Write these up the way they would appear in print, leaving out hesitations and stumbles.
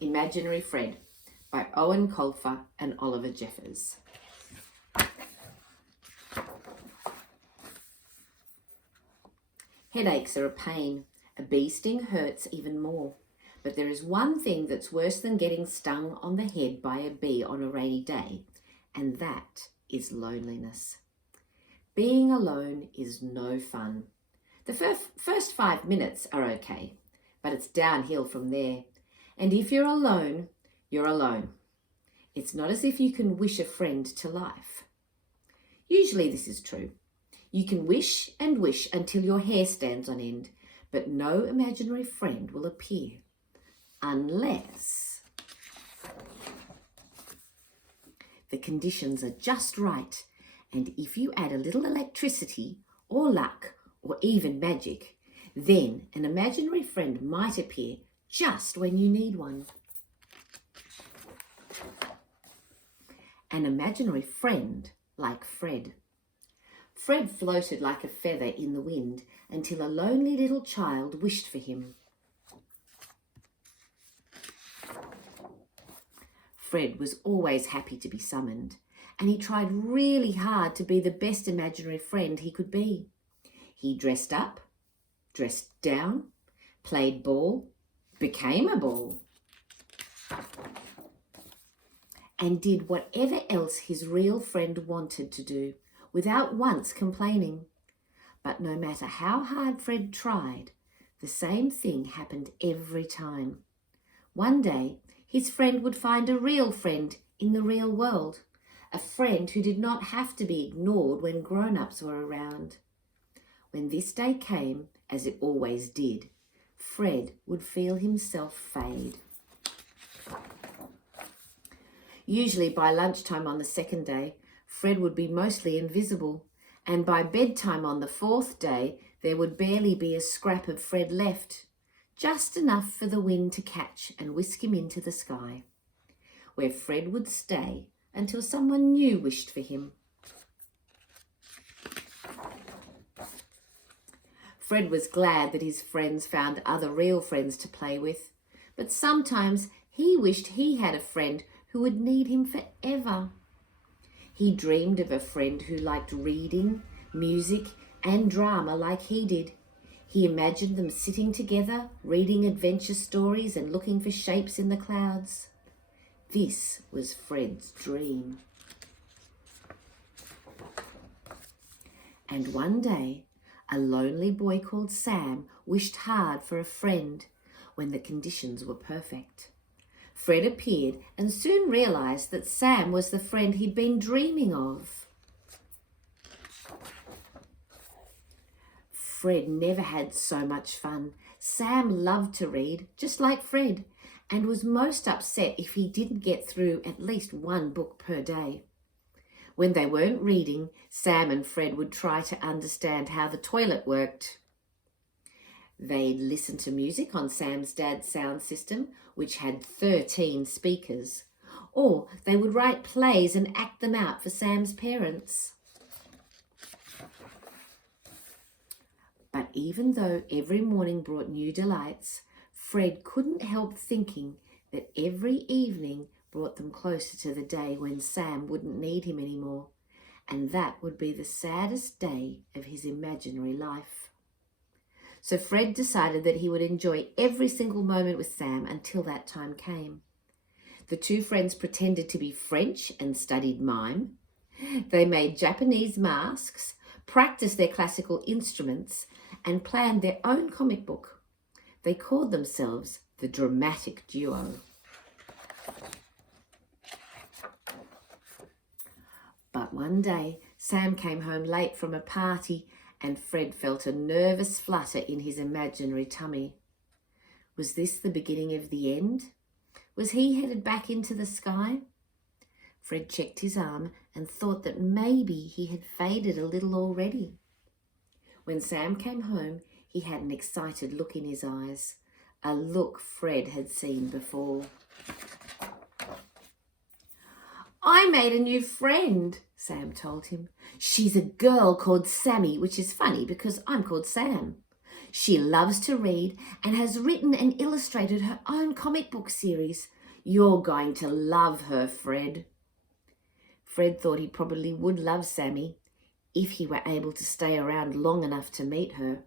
Imaginary Fred by Eoin Colfer and Oliver Jeffers. Headaches are a pain. A bee sting hurts even more. But there is one thing that's worse than getting stung on the head by a bee on a rainy day, and that is loneliness. Being alone is no fun. The first 5 minutes are okay, but it's downhill from there. And if you're alone, you're alone. It's not as if you can wish a friend to life. Usually this is true. You can wish and wish until your hair stands on end, but no imaginary friend will appear. Unless the conditions are just right, and if you add a little electricity or luck or even magic, then an imaginary friend might appear just when you need one. An imaginary friend like Fred. Fred floated like a feather in the wind until a lonely little child wished for him. Fred was always happy to be summoned, and he tried really hard to be the best imaginary friend he could be. He dressed up, dressed down, played ball, became a ball, and did whatever else his real friend wanted to do, without once complaining. But no matter how hard Fred tried, the same thing happened every time. One day, his friend would find a real friend in the real world, a friend who did not have to be ignored when grown-ups were around. When this day came, as it always did, Fred would feel himself fade. Usually by lunchtime on the second day, Fred would be mostly invisible, and by bedtime on the fourth day, there would barely be a scrap of Fred left, just enough for the wind to catch and whisk him into the sky, where Fred would stay until someone new wished for him. Fred was glad that his friends found other real friends to play with, but sometimes he wished he had a friend who would need him forever. He dreamed of a friend who liked reading, music, and drama like he did. He imagined them sitting together, reading adventure stories and looking for shapes in the clouds. This was Fred's dream. And one day, a lonely boy called Sam wished hard for a friend when the conditions were perfect. Fred appeared and soon realized that Sam was the friend he'd been dreaming of. Fred never had so much fun. Sam loved to read, just like Fred, and was most upset if he didn't get through at least one book per day. When they weren't reading, Sam and Fred would try to understand how the toilet worked. They'd listen to music on Sam's dad's sound system, which had 13 speakers, or they would write plays and act them out for Sam's parents. But even though every morning brought new delights, Fred couldn't help thinking that every evening brought them closer to the day when Sam wouldn't need him anymore, and that would be the saddest day of his imaginary life. So Fred decided that he would enjoy every single moment with Sam until that time came. The two friends pretended to be French and studied mime. They made Japanese masks, practiced their classical instruments, and planned their own comic book. They called themselves the Dramatic Duo. But one day, Sam came home late from a party, and Fred felt a nervous flutter in his imaginary tummy. Was this the beginning of the end? Was he headed back into the sky? Fred checked his arm and thought that maybe he had faded a little already. When Sam came home, he had an excited look in his eyes, a look Fred had seen before. "I made a new friend," Sam told him. "She's a girl called Sammy, which is funny because I'm called Sam. She loves to read and has written and illustrated her own comic book series. You're going to love her, Fred. Fred thought he probably would love Sammy if he were able to stay around long enough to meet her.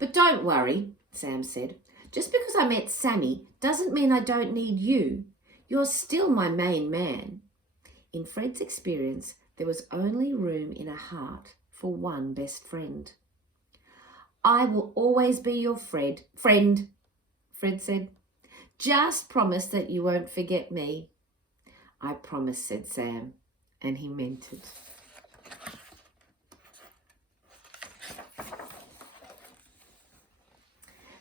But don't worry, Sam said. Just because I met Sammy doesn't mean I don't need you. You're still my main man. In Fred's experience, there was only room in a heart for one best friend. I will always be your friend, Fred said. Just promise that you won't forget me. I promise, said Sam, and he meant it.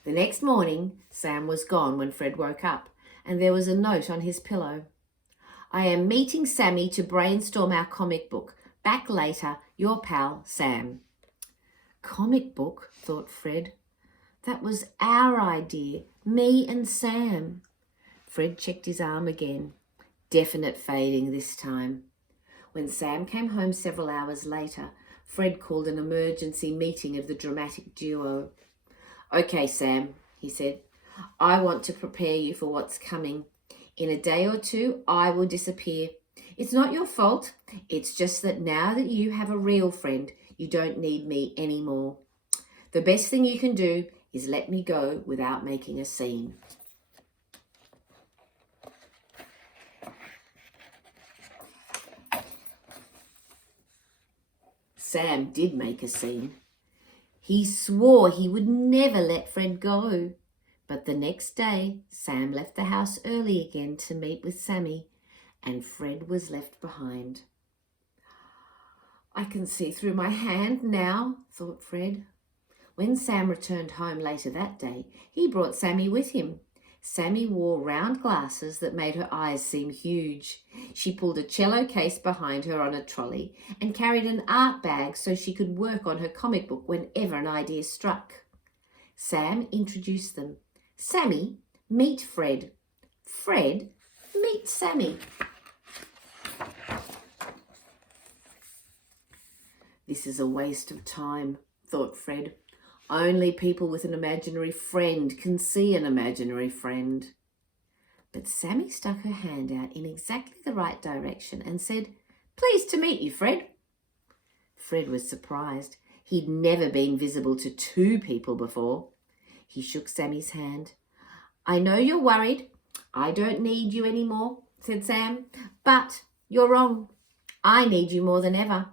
The next morning, Sam was gone when Fred woke up, and there was a note on his pillow. I am meeting Sammy to brainstorm our comic book. Back later, your pal, Sam. Comic book, thought Fred. That was our idea, me and Sam. Fred checked his arm again. Definite fading this time. When Sam came home several hours later, Fred called an emergency meeting of the dramatic duo. Okay, Sam, he said, I want to prepare you for what's coming. In a day or two, I will disappear. It's not your fault. It's just that now that you have a real friend, you don't need me anymore. The best thing you can do is let me go without making a scene. Sam did make a scene. He swore he would never let Fred go. But the next day, Sam left the house early again to meet with Sammy, and Fred was left behind. I can see through my hand now, thought Fred. When Sam returned home later that day, he brought Sammy with him. Sammy wore round glasses that made her eyes seem huge. She pulled a cello case behind her on a trolley and carried an art bag so she could work on her comic book whenever an idea struck. Sam introduced them. Sammy, meet Fred. Fred, meet Sammy. This is a waste of time, thought Fred. Only people with an imaginary friend can see an imaginary friend. But Sammy stuck her hand out in exactly the right direction and said, Pleased to meet you, Fred. Fred was surprised. He'd never been visible to two people before. He shook Sammy's hand. I know you're worried. I don't need you anymore, said Sam. But you're wrong. I need you more than ever.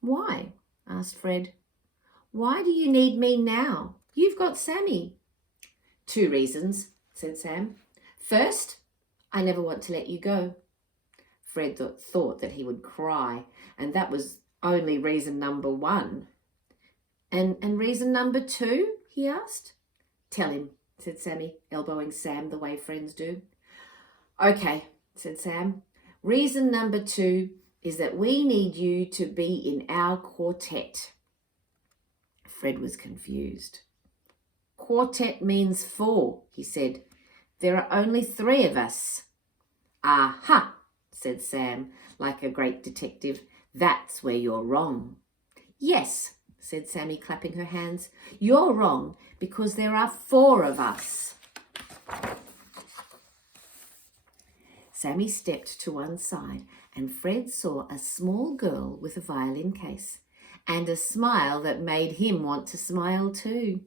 Why? Asked Fred. Why do you need me now? You've got Sammy. 2 reasons, said Sam. First, I never want to let you go. Fred thought that he would cry, and that was only reason number 1. And reason number 2, he asked. Tell him, said Sammy, elbowing Sam the way friends do. Okay, said Sam. Reason number 2 is that we need you to be in our quartet. Fred was confused. Quartet means 4, he said. There are only 3 of us. Aha, said Sam, like a great detective. That's where you're wrong. Yes, said Sammy, clapping her hands. You're wrong because there are 4 of us. Sammy stepped to one side and Fred saw a small girl with a violin case and a smile that made him want to smile too.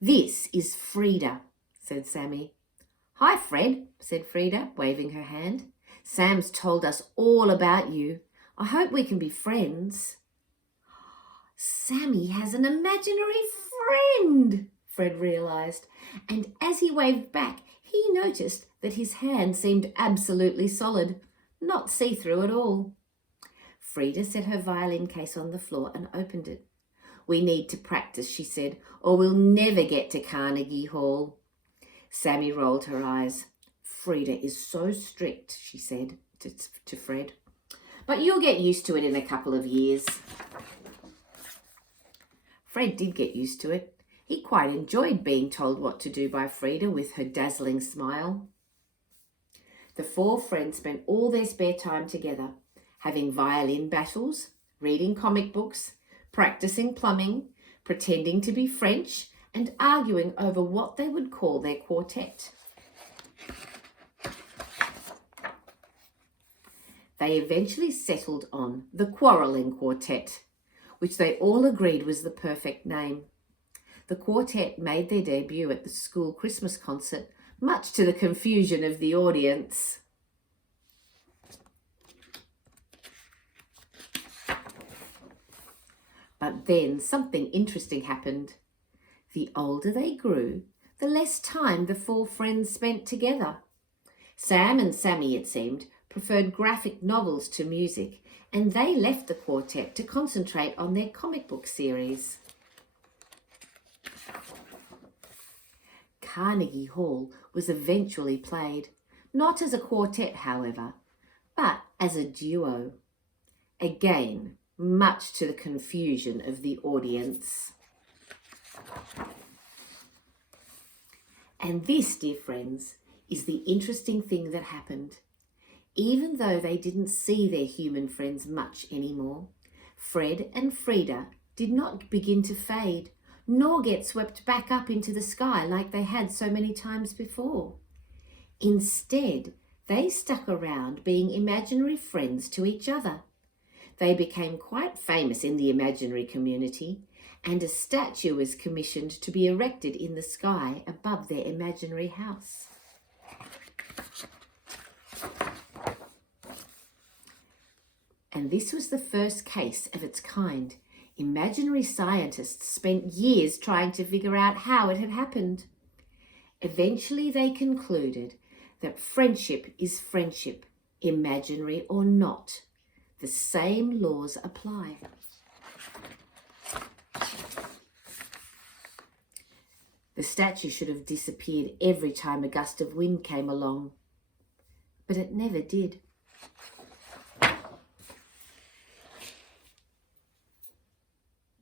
This is Frida, said Sammy. Hi, Fred, said Frida, waving her hand. Sam's told us all about you. I hope we can be friends. Sammy has an imaginary friend, Fred realised, and as he waved back, he noticed that his hand seemed absolutely solid, not see-through at all. Frida set her violin case on the floor and opened it. We need to practice, she said, or we'll never get to Carnegie Hall. Sammy rolled her eyes. Frida is so strict, she said to Fred. But you'll get used to it in a couple of years. Fred did get used to it. He quite enjoyed being told what to do by Frida with her dazzling smile. The 4 friends spent all their spare time together, having violin battles, reading comic books, practicing plumbing, pretending to be French and arguing over what they would call their quartet. They eventually settled on the Quarrelling Quartet, which they all agreed was the perfect name. The quartet made their debut at the school Christmas concert, much to the confusion of the audience. But then something interesting happened. The older they grew, the less time the four friends spent together. Sam and Sammy, it seemed, preferred graphic novels to music, and they left the quartet to concentrate on their comic book series. Carnegie Hall was eventually played, not as a quartet, however, but as a duo. Again, much to the confusion of the audience. And this, dear friends, is the interesting thing that happened. Even though they didn't see their human friends much anymore, Fred and Frida did not begin to fade, nor get swept back up into the sky like they had so many times before. Instead, they stuck around being imaginary friends to each other. They became quite famous in the imaginary community, and a statue was commissioned to be erected in the sky above their imaginary house. And this was the first case of its kind. Imaginary scientists spent years trying to figure out how it had happened. Eventually they concluded that friendship is friendship, imaginary or not. The same laws apply. The statue should have disappeared every time a gust of wind came along, but it never did.